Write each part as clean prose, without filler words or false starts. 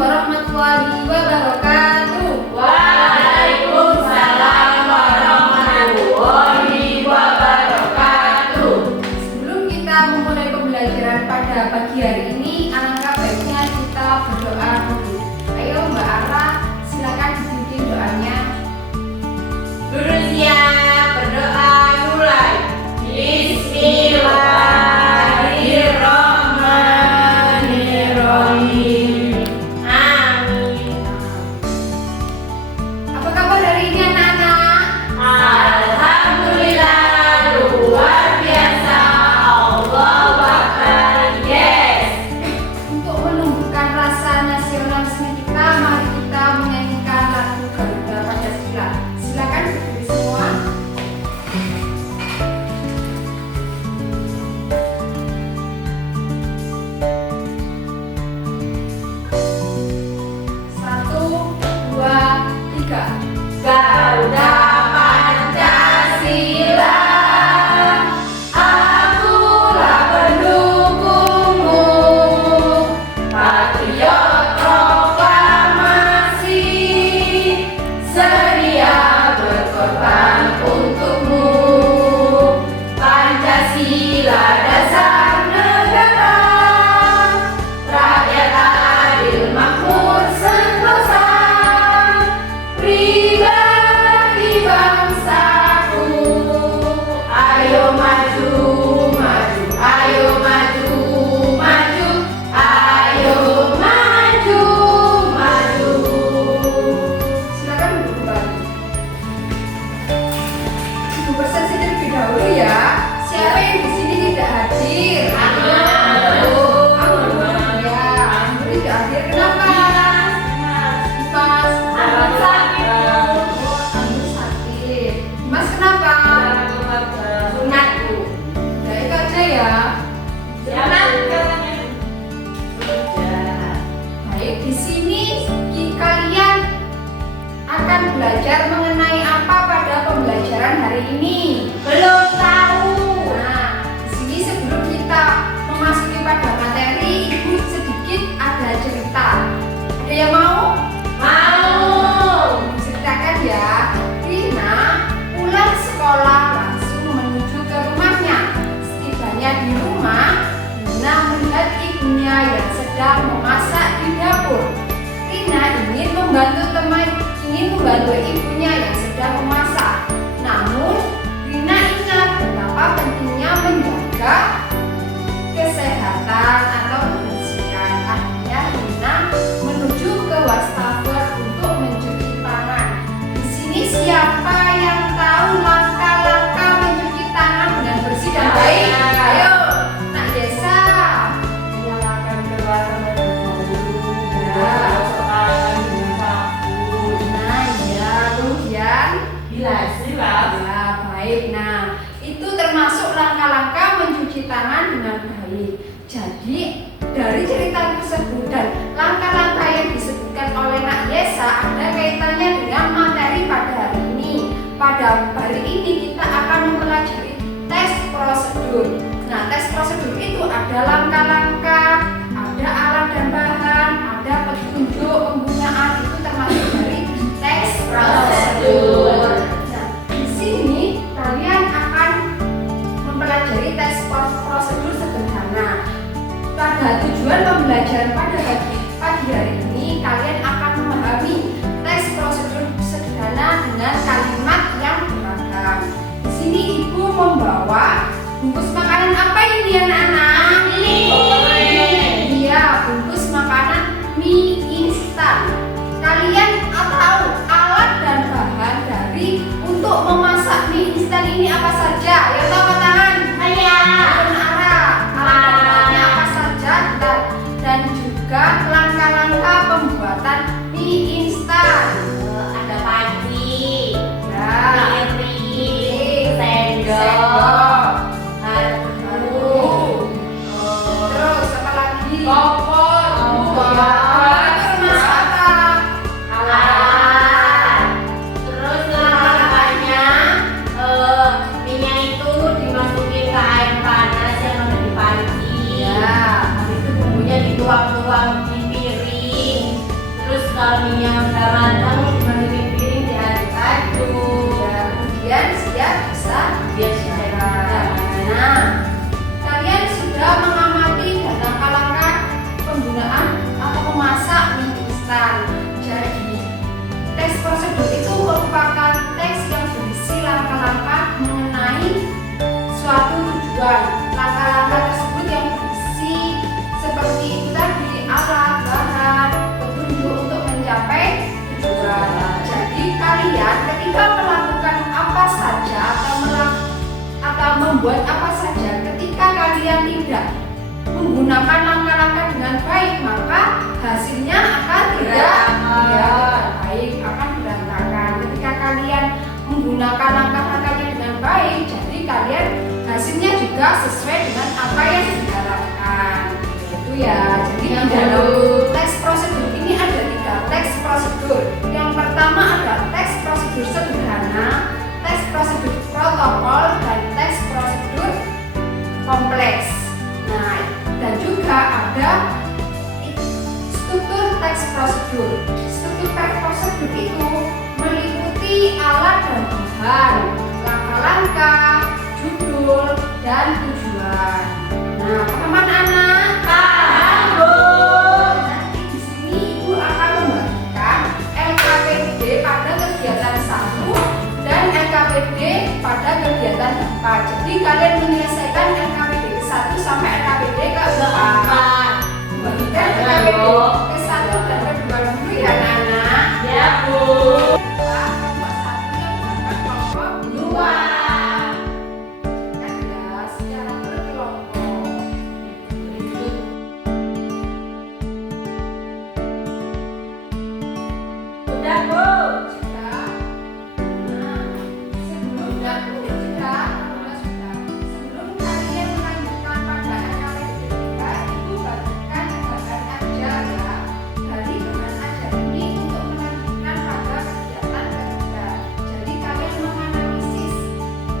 warahmatullahi wabarakatuh. Waalaikumsalam warahmatullahi wabarakatuh. Sebelum kita memulai pembelajaran pada pagi hari ini, alangkah baiknya kita berdoa dulu. Ayo Mbak Ara, silakan dipimpin doanya. Guru siap, berdoa mulai. Bismillahirrahmanirrahim. Amin. Apa kabar hari ini anak-anak? Alhamdulillah, luar biasa. Allahu Akbar. Yes. Untuk menumbuhkan rasa nasionalisme kita, mari kita menyanyikan lagu Garuda Pancasila. Silakan berdiri semua. Satu, dua, tiga. Garuda Pancasila, akulah pendukungmu, patriot proklamasi, sedia berkorban untukmu. Pancasila dasar negara, rakyat adil makmur sentosa, pribadi bangsaku. Ayo maju, maju, ayo maju, maju, ayo maju, maju. Silakan duduk kembali. Ibu persesi terlebih dahulu ya. Siapa yang di sini tidak hadir? Aku. Ya, Ampun tidak hadir. Kenapa? Mas, Abang sakit. Ampun sakit. Mas kenapa? Sunatku. Ya itu aja ya. Sunat katanya. Sudah. Baik, di sini kalian akan belajar mengenai apa pada pembelajaran hari ini? Belum tahu. Nah, di sini sebelum kita memasuki pada materi, Ibu sedikit ada cerita. Ada yang mau? Mau. Ceritakan ya. Rina pulang sekolah langsung menuju ke rumahnya. Setibanya di rumah, Rina melihat ibunya yang sedang memasak di dapur. Rina ingin membantu ibunya yang sedang memasak. Namun, Rina ingat betapa pentingnya menjaga kesehatan atau kebersihan. Akhirnya Rina menuju ke wastafel untuk mencuci tangan. Di sini siapa yang tahu langkah-langkah mencuci tangan dengan bersih dan baik? Ayo, Nak Desa. Silakan keluar terlebih dahulu. Ya. Masuk tangan dengan sabun. Nah, ya, kemudian Bilas, bilas. ya, baik. Nah, itu termasuk langkah-langkah mencuci tangan dengan baik. Jadi, dari cerita tersebut dan langkah-langkah yang disebutkan oleh Nak Yesa ada kaitannya dengan materi pada hari ini. Pada hari ini kita akan mempelajari tes prosedur. Nah, tes prosedur itu ada langkah-langkah, ada alat dan bahan, ada petunjuk penggunaan, itu termasuk dari tes prosedur. Nah, di sini kalian akan mempelajari tes prosedur sederhana. Pada tujuan pembelajaran pada pagi hari ini, kalian akan memahami tes prosedur sederhana dengan kalimat yang beragam. Di sini Ibu membawa bungkus makanan apa ini anak-anak? Ini. membuat apa saja. Ketika kalian tidak menggunakan langkah-langkah dengan baik, maka hasilnya akan tidak baik, akan berantakan. Ketika kalian menggunakan langkah-langkahnya dengan baik, jadi kalian hasilnya juga sesuai dengan apa yang diharapkan. Itu ya. Jadi di dalam teks prosedur ini ada 3 teks prosedur. Yang pertama ada teks prosedur sederhana, teks prosedur protokol, dan teks prosedur kompleks. Nah, dan juga ada struktur teks prosedur. Struktur teks prosedur itu meliputi alat dan bahan, langkah-langkah, judul, dan tujuan. Nah, teman anak, Paham, Bu. nanti di sini Ibu akan membagikan LKPD pada kegiatan 1 dan LKPD pada kegiatan 4. Jadi kalian menyelesaikan LKPD ke 1 sampai LKPD ke 4. Bagikan LKPD ke 1 dan ke 2 dulu ya anak. Ya, Bu. Kelompok 1 yang berangkat kelompok 2. Kan ya, secara berkelompok. Sudah, Bu. Sudah. Nah, sebelum kalian melanjutkan pada LKPD 3, Ibu bagikan bahan ajar ya. Dari bahan ajar ini untuk melanjutkan pada kegiatan ketiga. Jadi kalian menganalisis,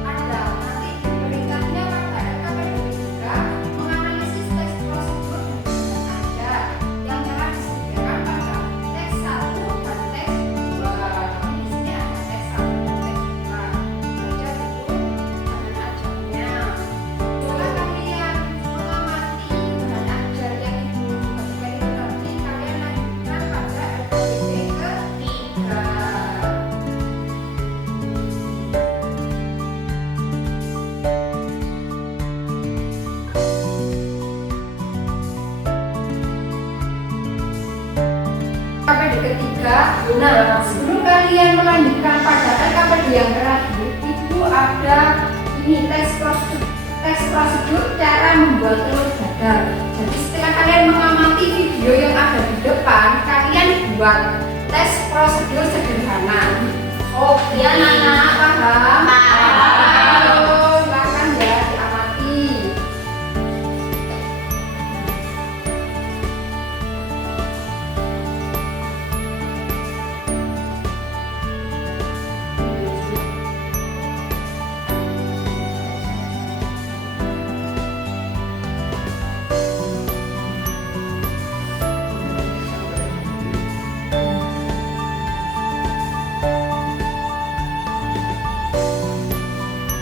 ada nanti peringkatnya pada LKPD 3 menganalisis teks prosedur dan bahan ajar yang telah disediakan pada teks 1 dan teks 2. Di sini ada teks 1 dan teks 2. Baca dulu bahan ajarnya. Setelah kalian mengamati bahan ajar yang Ibu bagikan itu tadi, kalian lanjutkan pada LKPD ketiga. LKPD ketiga. Nah, sebelum kalian melanjutkan pada LKPD yang terakhir, Ibu ada ini teks prosedur cara membuat telur dadar. Jadi setelah kalian mengamati video yang ada di depan, kalian buat teks prosedur sederhana. Oke. Ya anak, paham? Paham. Ayo, silakan ya diamati.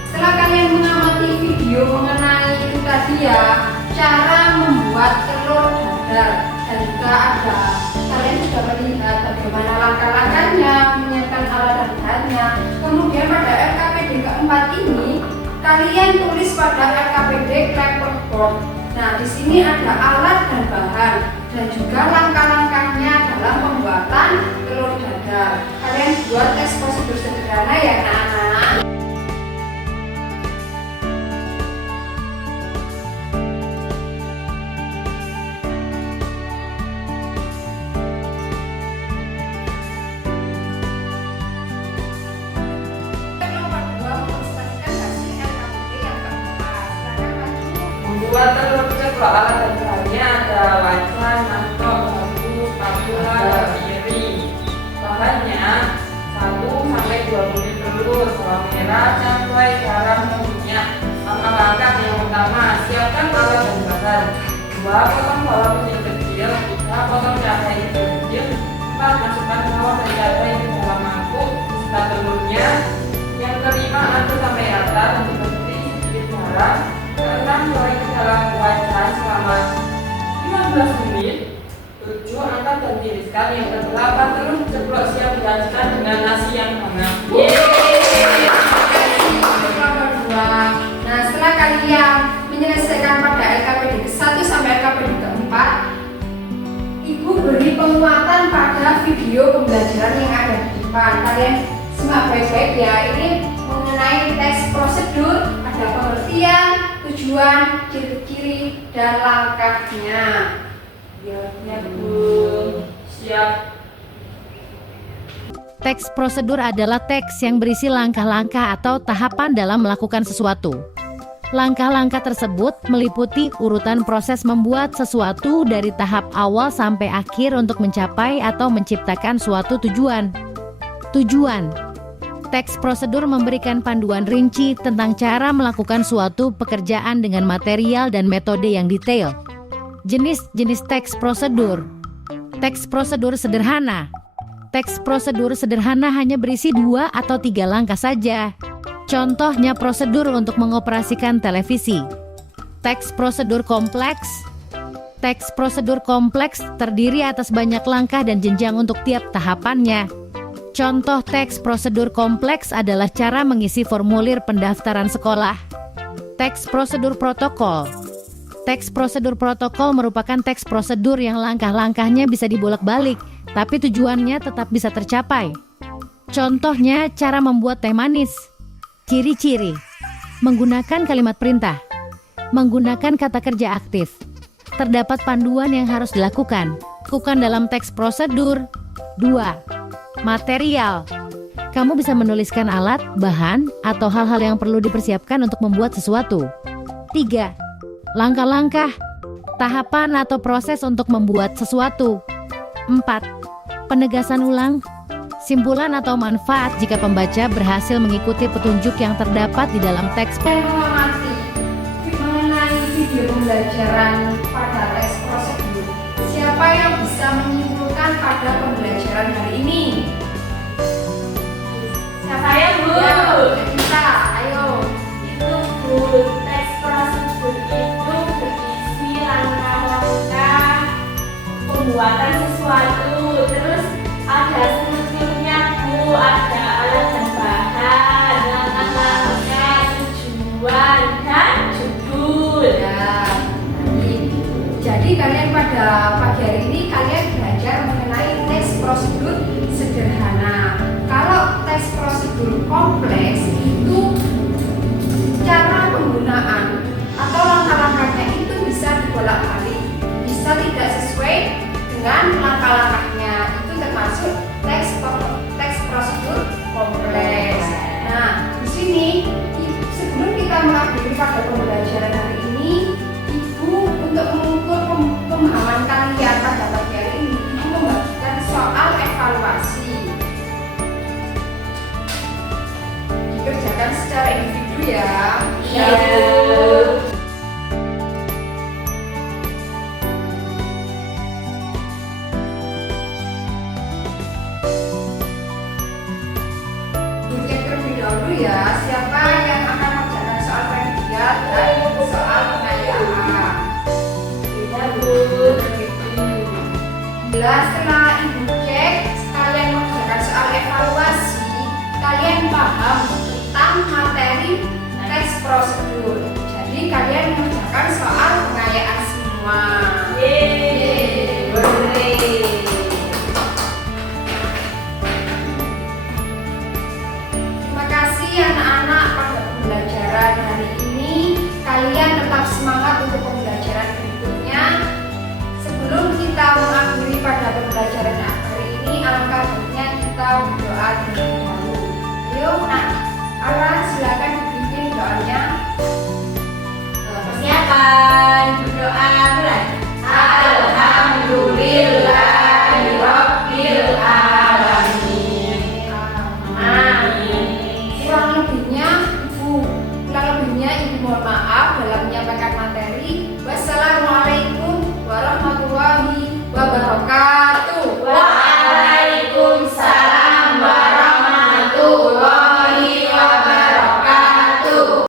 Setelah kalian mengamati video mengenai itu tadi ya, cara membuat telur dadar, dan juga ada kalian sudah melihat bagaimana langkah-langkahnya, menyiapkan alat dan bahannya. Kemudian pada LKPD keempat ini, kalian tulis pada LKPD clapperboard. Nah, di sini ada alat dan bahan dan juga langkah-langkahnya dalam pembuatan telur dadar. Kalian buat teks prosedur sederhana ya anak-anak. Nomor 2 mempresentasikan hasil LKPD yang keempat. Silakan maju. Membuat telur ceplok alat dan bahannya ada wajan, mangkok, bambu, spatula, dan piring. Bahannya 1 sampai 2 butir telur, bawang merah, cabai, garam, minyak. Langkah-langkah yang pertama, siapkan alat dan bahan. 2. Potong bawang kecil-kecil. 3. Potong cabai kecil-kecil. 4. Masukkan bawang dan cabai ke dalam mangkuk beserta telurnya. Yang kelima, aduk sampai rata dan diberi sedikit garam. Keenam, goreng ke dalam wajan selama 15 menit. 7. Angkat dan tiriskan. Yang kedelapan, telur ceplok siap disajikan dengan nasi yang hangat. Nomor 2. Nah, setelah kalian menyelesaikan pada LKPD ke-1 sampai LKPD ke-4, Ibu beri penguatan pada video pembelajaran yang ada di depan. Kalian simak baik-baik ya. Ini mengenai teks prosedur, ada Ada pengertian, tujuan, ciri-ciri, dan langkahnya. Ya Bu. Siap. Teks prosedur adalah teks yang berisi langkah-langkah atau tahapan dalam melakukan sesuatu. Langkah-langkah tersebut meliputi urutan proses membuat sesuatu dari tahap awal sampai akhir untuk mencapai atau menciptakan suatu tujuan. Tujuan. Teks prosedur memberikan panduan rinci tentang cara melakukan suatu pekerjaan dengan material dan metode yang detail. Jenis-jenis teks prosedur. Teks prosedur sederhana. Teks prosedur sederhana hanya berisi 2 atau 3 langkah saja. Contohnya prosedur untuk mengoperasikan televisi. Teks prosedur kompleks. Teks prosedur kompleks terdiri atas banyak langkah dan jenjang untuk tiap tahapannya. Contoh teks prosedur kompleks adalah cara mengisi formulir pendaftaran sekolah. Teks prosedur protokol. Teks prosedur protokol merupakan teks prosedur yang langkah-langkahnya bisa dibolak-balik, tapi tujuannya tetap bisa tercapai. Contohnya cara membuat teh manis. Ciri-ciri. Menggunakan kalimat perintah. Menggunakan kata kerja aktif. Terdapat panduan yang harus dilakukan. Lakukan dalam teks prosedur. 2. Material. Kamu bisa menuliskan alat, bahan, atau hal-hal yang perlu dipersiapkan untuk membuat sesuatu. 3. Langkah-langkah. Tahapan atau proses untuk membuat sesuatu. 4. Penegasan ulang. Simpulan atau manfaat jika pembaca berhasil mengikuti petunjuk yang terdapat di dalam teks. Saya mengamati mengenai video pembelajaran pada teks prosedur. Siapa yang bisa menyimpulkan pada pembelajaran hari ini? Saya Bu. Ya, kita, ayo. Itu Bu, teks prosedur itu berisi langkah-langkah pembuatan sesuatu, terus ada strukturnya Bu, ada alat dan bahan, langkah-langkah, tujuan, dan judul. Ya, jadi kalian pada pagi hari ini kalian belajar mengenai teks prosedur sederhana. Kalau teks prosedur kompleks itu cara penggunaan atau langkah-langkahnya itu bisa dibolak-balik, bisa tidak sesuai dengan langkah-langkahnya. Itu termasuk teks prosedur kompleks. Nah, di sini sebelum kita mengakhiri pada pembelajaran hari ini, Ibu untuk mengukur pemahaman kalian pada pagi hari ini, Ibu membagikan soal evaluasi. Dikerjakan secara individu ya. Ya. Cek terlebih dahulu ya, siapa yang akan mengerjakan soal remedial dan soal